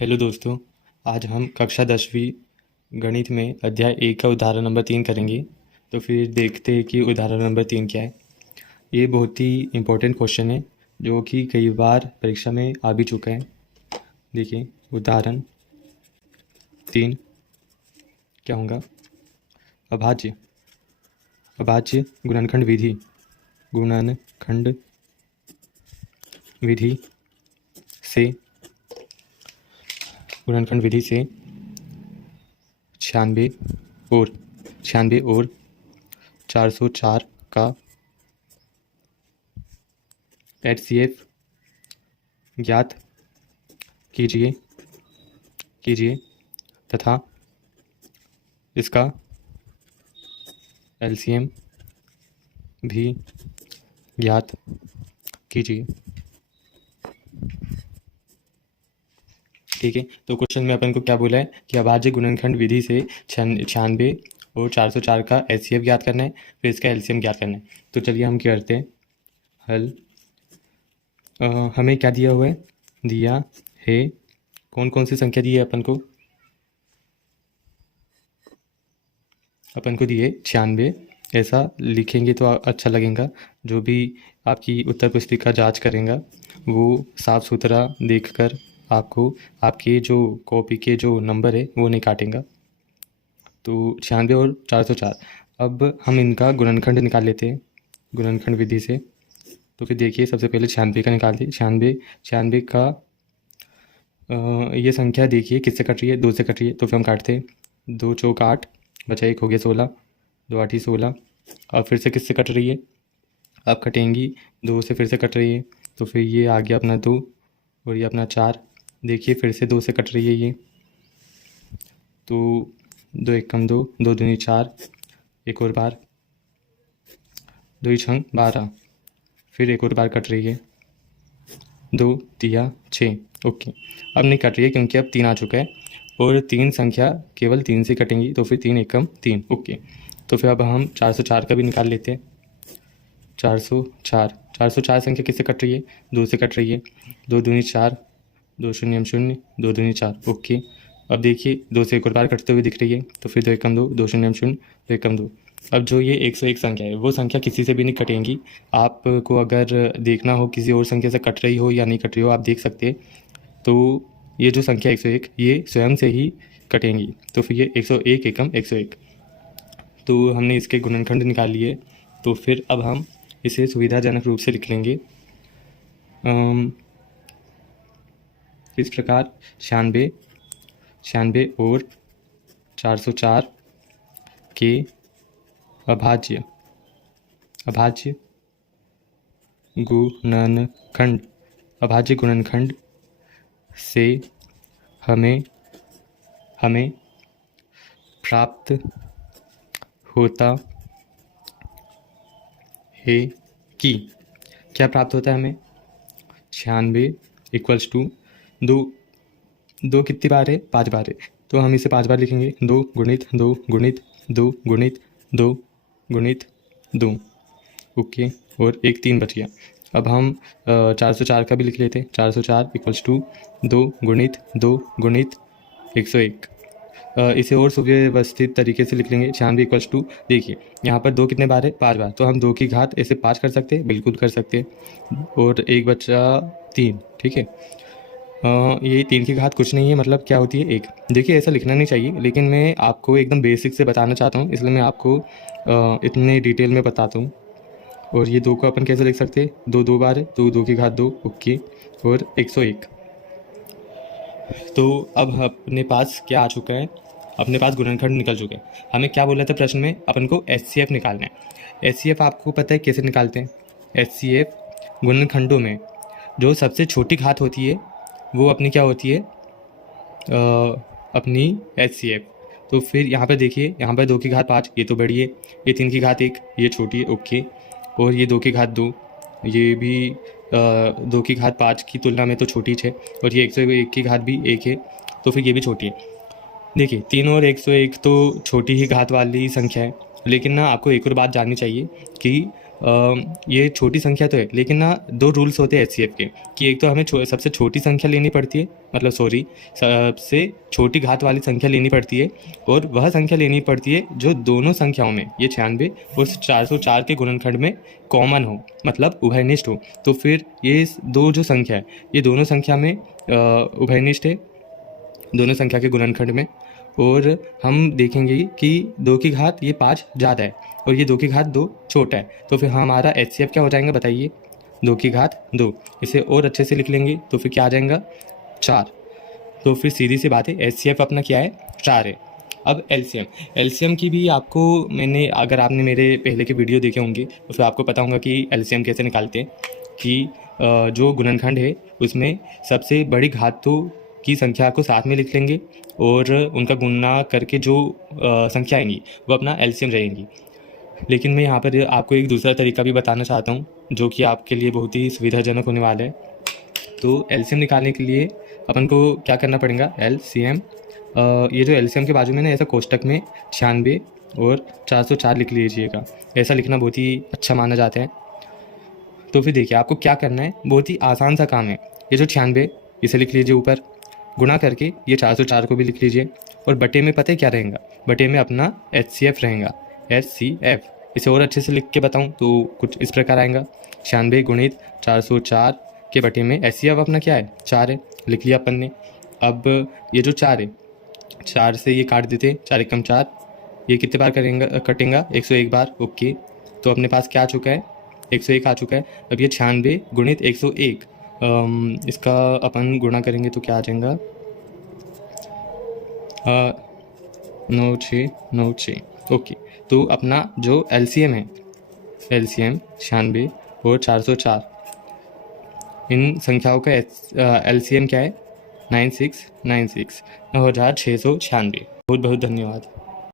Hello दोस्तों। आज हम कक्षा 10वीं गणित में अध्याय 1 का उदाहरण नंबर 3 करेंगे। तो फिर देखते हैं कि उदाहरण नंबर 3 क्या है। ये बहुत ही इम्पोर्टेंट क्वेश्चन है जो कि कई बार परीक्षा में आ भी चुका है। देखिए उदाहरण 3 क्या होगा। अभाज्य अभाज्य गुणनखंड विधि से गुणनखंड विधि से 96 और 404 का HCF ज्ञात कीजिए तथा इसका LCM भी ज्ञात कीजिए। ठीक है, तो क्वेश्चन में अपन को क्या बोला है कि अभाज्य गुणनखंड विधि से 96 और 404 का HCF ज्ञात करना है, फिर इसका LCM ज्ञात करना है। तो चलिए हम क्या करते हैं, हल हमें क्या दिया हुआ है, कौन कौन सी संख्या दी है अपन को दी है 96। ऐसा लिखेंगे तो अच्छा लगेगा। जो भी आपकी उत्तर पुस्तिका जांच करेगा वो साफ सुथरा देखकर आपको आपके जो कॉपी के जो नंबर है वो नहीं काटेगा। तो 96 और 404, अब हम इनका गुणनखंड निकाल लेते हैं गुणनखंड विधि से। तो फिर देखिए सबसे पहले 96 का निकालते हैं। 96 का ये संख्या देखिए किससे कट रही है, 2 से कट रही है। तो फिर हम काटते हैं, 2 चौक 8, बचा 1 हो गया 16, 2 8 16। अब फिर से किससे कट रही है, अब कटेंगी 2 से फिर से कट रही है। तो फिर ये आ गया अपना 2 और ये अपना 4। देखिए फिर से 2 से कट रही है ये, तो 2 1 कम 2, 2 दूनी 4, एक और बार 2 छंग 12, फिर एक और बार कट रही है, 2 तिया 6। ओके, अब नहीं कट रही है क्योंकि अब 3 आ चुका है और 3 संख्या केवल 3 से कटेंगी। तो फिर 3 एकम 3। ओके, तो फिर अब हम 404 का भी निकाल लेते हैं। 404 संख्या किससे कट रही है, 2 से कट रही है। 2 दूनी 4, 2 शून्य 0, 2 दूनी 4। ओके, अब देखिए 2 से एक और बार कटते हुए दिख रही है। तो फिर 2 एकम 2, 2 शून्य 0, 2 एकम 2। अब जो ये 101 संख्या है वो संख्या किसी से भी नहीं कटेंगी। आपको अगर देखना हो किसी और संख्या से कट रही हो या नहीं कट रही हो, आप देख सकते हैं। तो ये जो संख्या 101 ये स्वयं से ही कटेंगी। तो फिर ये 101 एकम 101। तो हमने इसके गुणनखंड निकाल लिए। तो फिर अब हम इसे सुविधाजनक रूप से लिख लेंगे इस प्रकार। 96 और 404 के अभाज्य गुणनखंड से हमें प्राप्त होता है कि क्या प्राप्त होता है हमें, 96 इक्वल्स टू 2 कितनी बार है, 5 बार है। तो हम इसे 5 बार लिखेंगे, 2 गुणित 2 गुणित 2 गुणित 2 गुणित 2। ओके, और एक 3 बच गया। अब हम 404 का भी लिख लेते हैं। 404 इक्वल्स टू 2 गुणित 2 गुणित 101। इसे और सुव्यवस्थित तरीके से लिख लेंगे। 96 इक्वल्स टू, देखिए यहाँ पर 2 कितने बार है, 5 बार। तो हम 2 की घात ऐसे 5 कर सकते हैं, बिल्कुल कर सकते हैं। और एक बचा 3, ठीक है। ये 3 की घात कुछ नहीं है, मतलब क्या होती है 1। देखिए ऐसा लिखना नहीं चाहिए, लेकिन मैं आपको एकदम बेसिक से बताना चाहता हूँ, इसलिए मैं आपको इतने डिटेल में बताता हूँ। और ये 2 को अपन कैसे लिख सकते हैं, 2 बार है तो 2 की घात 2। ओके, और 101। तो अब अपने पास क्या आ चुका है, अपने पास गुणनखंड निकल चुके हैं। हमें क्या बोला था प्रश्न में, अपन को HCF निकालना है। HCF आपको पता है कैसे निकालते हैं। HCF गुणनखंडों में जो सबसे छोटी घात होती है वो अपनी क्या होती है, अपनी HCF। तो फिर यहाँ पर देखिए, यहाँ पर 2 की घात 5, ये तो बड़ी है। ये 3 की घात 1, ये छोटी है। ओके, और ये 2 की घात 2, ये भी 2 की घात 5 की तुलना में तो छोटी है। और ये 101 की घात भी 1 है, तो फिर ये भी छोटी है। देखिए 3 और 101 तो छोटी ही घात वाली संख्या है। लेकिन ना आपको एक और बात जाननी चाहिए कि ये छोटी संख्या तो है, लेकिन ना दो रूल्स होते हैं एचसीएफ के, कि एक तो हमें सबसे छोटी संख्या लेनी पड़ती है, मतलब सॉरी सबसे छोटी घात वाली संख्या लेनी पड़ती है, और वह संख्या लेनी पड़ती है जो दोनों संख्याओं में, ये 96 और 404 के गुणनखंड में कॉमन हो, मतलब उभयनिष्ठ हो। तो फिर ये दो जो संख्या है, ये दोनों संख्या में उभयनिष्ठ है, दोनों संख्या के गुणनखंड में। और हम देखेंगे कि 2 की घात ये 5 ज़्यादा है और ये 2 की घात 2 छोटा है, तो फिर हमारा एचसीएफ क्या हो जाएगा बताइए? 2 की घात 2। इसे और अच्छे से लिख लेंगे तो फिर क्या आ जाएगा? 4। तो फिर सीधी सी बात है, एचसीएफ अपना क्या है? 4 है। अब एलसीएम की भी आपको मैंने, अगर आपने मेरे पहले के वीडियो देखे होंगे तो फिर आपको पता होगा कि एलसीएम कैसे निकालते हैं, कि जो गुणनखंड है उसमें सबसे बड़ी घातों की संख्या को साथ में लिख लेंगे और उनका गुणा करके जो संख्या आएंगी वो अपना एलसीएम रहेंगी। लेकिन मैं यहाँ पर आपको एक दूसरा तरीका भी बताना चाहता हूँ जो कि आपके लिए बहुत ही सुविधाजनक होने वाला है। तो एलसीएम निकालने के लिए अपन को क्या करना पड़ेगा? एलसीएम, ये जो एलसीएम के बाजू में ना ऐसा कोष्टक में 96 और 404 लिख लीजिएगा। ऐसा लिखना बहुत ही अच्छा माना जाता है। तो फिर देखिए आपको क्या करना है, बहुत ही आसान सा काम है। ये जो 96 इसे लिख लीजिए ऊपर, गुणा करके ये 404 को भी लिख लीजिए, और बटे में पता है क्या रहेगा? बटे में अपना एचसीएफ रहेगा, एचसीएफ। इसे और अच्छे से लिख के बताऊं तो कुछ इस प्रकार आएगा, 96 गुणित 404 के बटे में एचसीएफ अपना क्या है? 4 है, लिख लिया अपन ने। अब ये जो 4 है, 4 से ये काट देते, 4 एकम 4, ये कितने बार कटेगा? 101 बार। ओके, तो अपने पास क्या आ चुका है? 101 आ चुका है। अब ये 96 गुणित 101, इसका अपन गुणा करेंगे तो क्या आ जाएगा? 96। ओके, तो अपना जो एलसीएम है, एलसीएम 96 और 404, इन संख्याओं का एलसीएम क्या है? 9696, 9696। बहुत बहुत धन्यवाद।